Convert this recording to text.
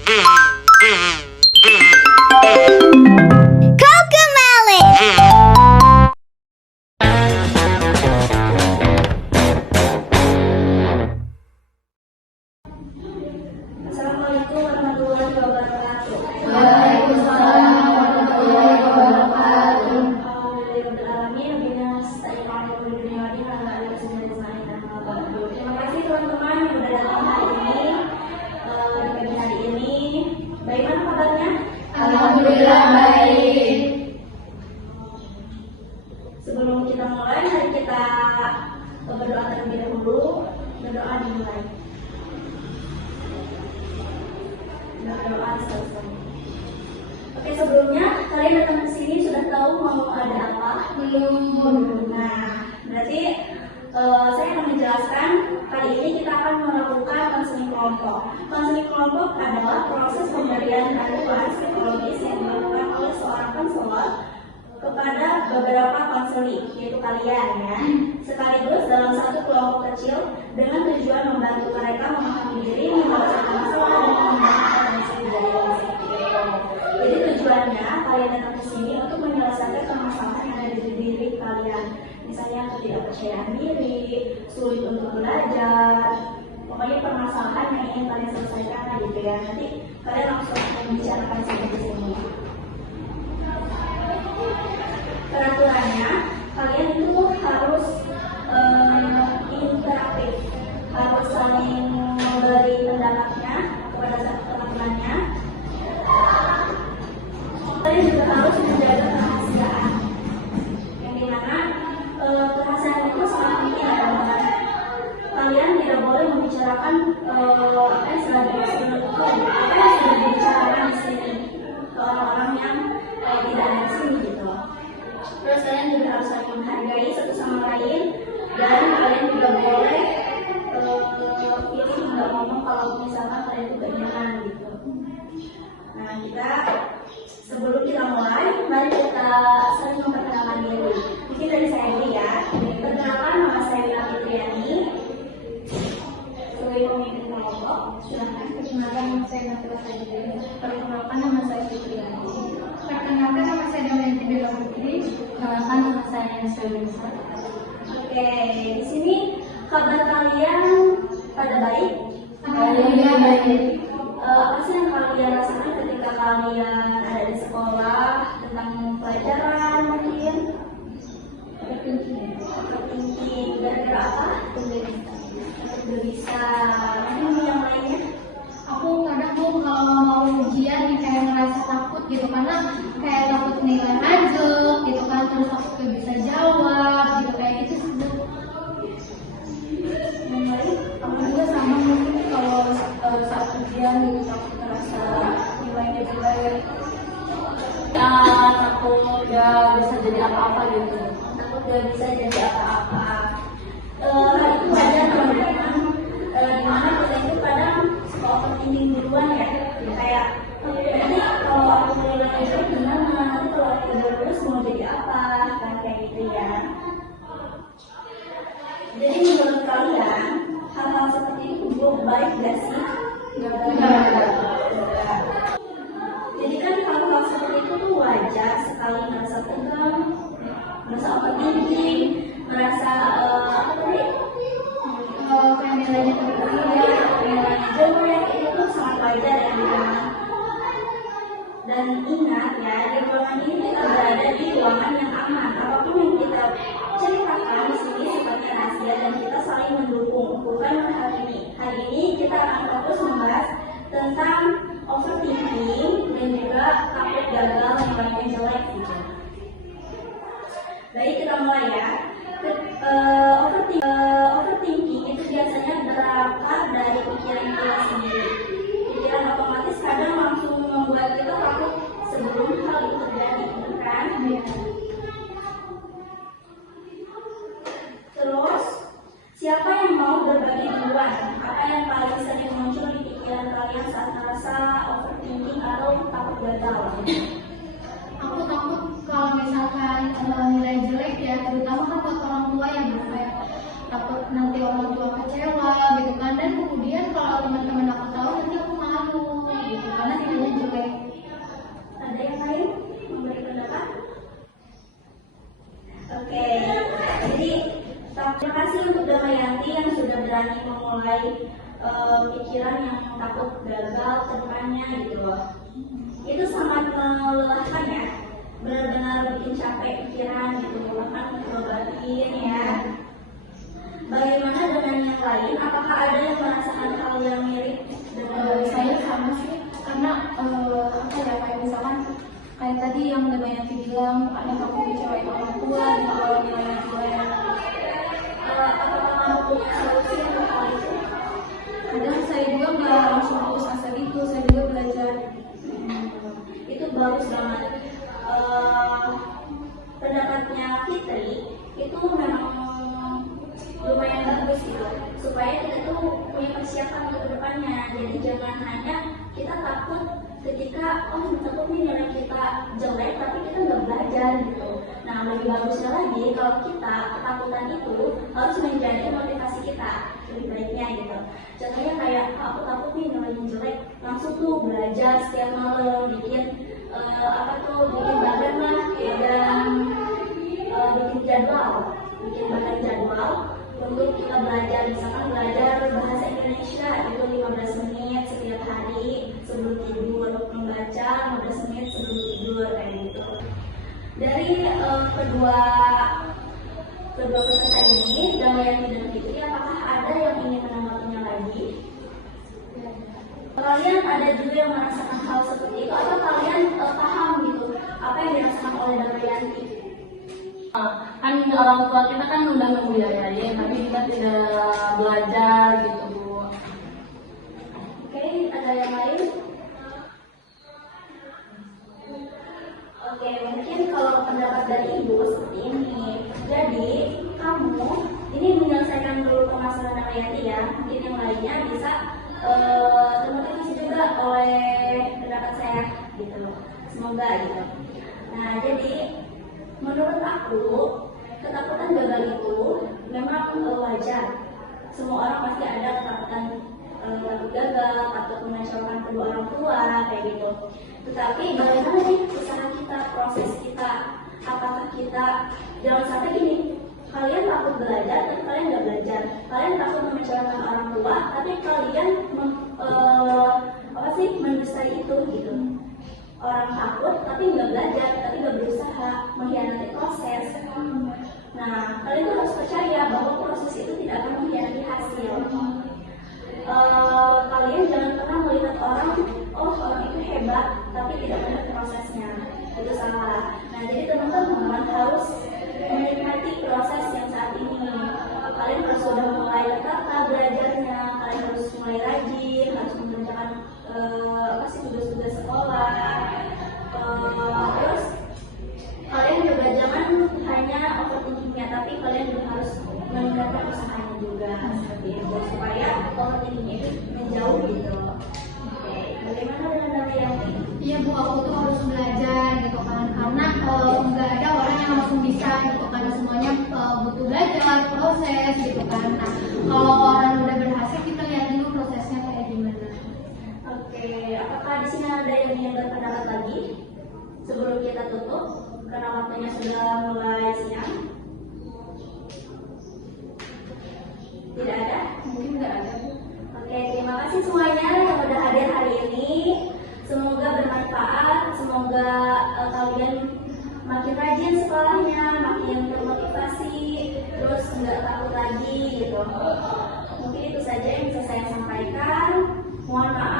Assalamualaikum warahmatullahi wabarakatuh. Waalaikumsalam warahmatullahi wabarakatuh. Terima kasih teman-teman yang sudah datang hari ini di pagi hari ini. Bagaimana kabarnya? Alhamdulillah baik. Sebelum kita mulai, mari kita berdoa terlebih dahulu. Berdoa dimulai. Berdoa selesai. Oke, sebelumnya kalian datang ke sini sudah tahu mau ada apa? Belum. Nah, berarti saya akan menjelaskan. Kali ini kita akan melakukan konseling kelompok. Konseling kelompok adalah proses pemberian bantuan psikologis yang dilakukan oleh seorang konselor kepada beberapa konseling, yaitu kalian ya, sekaligus dalam satu kelompok kecil dengan tujuan membantu mereka memahami diri, menyelesaikan masalah dan mengembangkan potensi diri masing-masing. Jadi tujuannya kalian datang ke sini untuk menyelesaikan permasalahan yang ada di diri kalian. Misalnya ketidakpercayaan diri, sulit untuk belajar, pokoknya permasalahan yang ingin kalian selesaikan gitu ya. Nanti kalian langsung membicarakan saja di sini. Peraturannya, kalian itu harus interaktif, harus saling memberi pendapatnya kepada teman-temannya. Kalian juga harus menjaga kerahasiaan, yang dimana kerahasiaan itu sangat penting ya teman-teman. Kalian tidak boleh membicarakan apa yang sudah dibicarakan di sini ke orang-orang yang tidak ada di sini gitu. Terus kalian juga harus saling menghargai satu sama lain, dan kalian juga boleh pilih nggak ngomong kalau misalkan kalian juga nyaman gitu. Nah, sebelum kita mulai, mari kita saling memperkenalkan diri. Mungkin dari saya dulu ya. Perkenalkan, nama saya Wina Fitriani, sebagai pemimpin kelompok. Silakan. Perkenalkan nama saya Nafila Sajidin. Perkenalkan, nama saya Fitriani. Perkenalkan nama saya Damayanti Bella Putri. Perkenalkan nama saya Nisa Binsa. Oke, di sini kabar kalian pada baik? Alhamdulillah baik. Apa sih yang kalian rasakan ketika kalian ada di sekolah tentang pelajaran mungkin? Overthinking. Gara-gara apa? Tidak bisa. Mungkin yang lainnya? Aku kadang tuh kalau mau ujian kayak ngerasa takut gitu, karena kayak takut nilai majek gitu kan, terus aku gak bisa jawab gitu, kayak gitu sih. Yang lain? Aku juga sama, mungkin kalau saat ujian gitu takut ngerasa nilainya jelek, takut gak bisa jadi apa-apa gitu. Takut gak bisa jadi apa-apa. Hal itu wajar teman-teman. Dimana kita itu kadang suka overthinking duluan ya. Kayak nanti kalau aku nilainya jelek gimana? Nanti kalau aku udah lulus mau jadi apa? Kan kayak gitu ya. Jadi menurut kalian hal-hal seperti itu baik gak sih? Enggak. Jadi kan hal-hal seperti itu tuh wajar sekali merasa tegang, merasa overthinking, merasa apa tadi? Kayak nilainya Nilainya jelek, itu sangat wajar ya teman-teman. Dan ingat ya, di ruangan ini kita berada di ruangan yang aman. Apapun yang kita ceritakan di sini sifatnya rahasia dan kita saling mendukung. Bukan hal ini. Hari ini kita akan fokus membahas tentang overthinking dan juga takut gagal nilainya jelek gitu. Baik, kita mulai ya. Overthinking itu biasanya berangkat dari pikiran kita sendiri. Pikiran otomatis kadang langsung membuat kita takut sebelum hal itu terjadi, kan? Terus, siapa yang mau berbagi duluan? Apa yang paling sering muncul di pikiran kalian saat merasa overthinking atau takut gagal? Aku takut kalau misalkan nilai jelek ya, terutama kan buat orang tua yang kayak takut nanti orang tua kecewa gitu kan, dan kemudian kalau teman-teman aku tahu nanti aku malu gitu gagal ke depannya gitu loh. Itu sangat melelahkan ya, benar-benar bikin capek pikiran gitu, bahkan ngebatin ya. Bagaimana dengan yang lain? Apakah ada yang merasakan hal yang mirip dengan Saya sama sih, karena apa ya, kayak misalkan kayak tadi yang udah banyak dibilang, makanya aku dicewek orang tua gitu, kalau nilainya jelek. apakah kamu punya solusi untuk hal itu? Kadang saya juga nggak langsung putus asa gitu, saya juga belajar. Itu bagus banget. Pendapatnya Fitri itu memang lumayan bagus gitu, supaya kita tuh punya persiapan untuk kedepannya. Jadi jangan hanya kita takut ketika takut nih nilai kita jelek tapi kita nggak belajar gitu. Nah, lebih bagusnya lagi kalau kita ketakutan itu harus menjadi motivasi kita lebih baiknya gitu. Contohnya kayak aku takut nih nilainya jelek, langsung tuh belajar setiap malam, bikin bikin badan lah dan bikin badan jadwal untuk kita belajar. Misalkan belajar bahasa Indonesia itu 15 menit setiap hari sebelum tidur, membaca 15 menit sebelum tidur kayak gitu. Dari kedua peserta ini, Damayati dan Fitri, apakah ada yang ingin menanggapinya lagi? Kalian ada juga yang merasakan hal seperti itu atau kalian paham gitu apa yang dirasakan oleh Damayati? Kan orang tua kita kan udah membiayai, tapi kita tidak belajar gitu Bu. Oke, ada yang lain? Oke, mungkin kalau pendapat dari Ibu seperti ini. Jadi, kamu ini menyelesaikan dulu permasalahan Damayati ya. Mungkin yang lainnya bisa termotivasi juga oleh pendapat saya gitu. Semoga gitu. Nah, jadi menurut aku ketakutan gagal itu memang wajar. Semua orang pasti ada ketakutan takut gagal, takut mengecewakan kedua orang tua kayak gitu. Tetapi bagaimana sih usaha kita, proses kita? Apakah kita jangan sampai gini, kalian takut belajar tapi kalian nggak belajar, kalian takut mengecewakan orang tua tapi kalian mendustai itu gitu. Orang takut tapi nggak belajar, tapi nggak berusaha, mengkhianati proses. Nah, kalian tuh harus percaya bahwa proses itu tidak akan mengkhianati hasil. Kalian jangan pernah melihat orang itu hebat tapi tidak melihat prosesnya. Itu salah. Nah, jadi teman-teman harus menikmati proses yang saat ini. Kalian harus sudah mulai tertata belajarnya, kalian harus mulai rajin, harus mengerjakan tugas-tugas sekolah. Terus kalian juga jangan hanya overthinkingnya, tapi kalian juga harus meningkatkan usahanya juga seperti itu supaya overthinkingnya itu menjauh gitu. Oke, bagaimana dengan Damayati? Iya Bu, aku tuh harus belajar gitu kan, karena nggak ada orang yang langsung bisa gitu, karena semuanya butuh belajar, proses gitu kan. Nah, kalau orang udah berhasil, kita lihat dulu prosesnya kayak gimana. Oke, apakah di sini ada yang ingin berpendapat lagi sebelum kita tutup? Karena waktunya sudah mulai siang. Tidak ada? Mungkin nggak ada Bu. Oke, terima kasih semuanya yang sudah hadir hari ini. Semoga bermanfaat, semoga kalian makin rajin sekolahnya, makin termotivasi, terus nggak takut lagi gitu. Mungkin itu saja yang bisa saya sampaikan. Mohon maaf